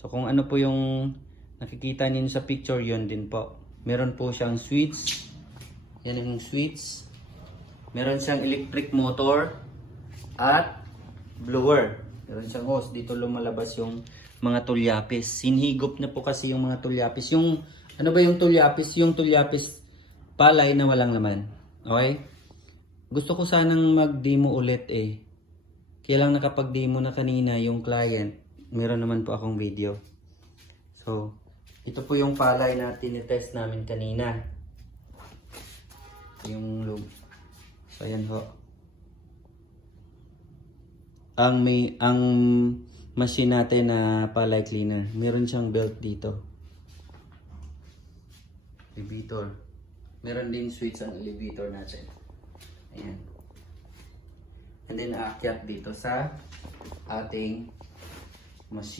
So kung ano po yung nakikita niyo sa picture, yun din po. Meron po siyang switch. Yan yung switch. Meron siyang electric motor at blower. Meron siyang hose. Dito lumalabas yung mga tulyapis. Sinhigop na po kasi yung mga tulyapis. Yung, ano ba yung tulyapis? Yung tulyapis palay na walang laman. Okay? Gusto ko sanang mag-demo ulit eh. Kaya lang nakapag-demo na kanina yung client. Meron naman po akong video. So, ito po yung palay na tinitest namin kanina. Yung lube. So, ayan ho. Ang machine natin na palay cleaner, meron siyang belt dito. Elevator. Meron din switch ang elevator natin. Ayan. And then aakyat dito sa ating machine.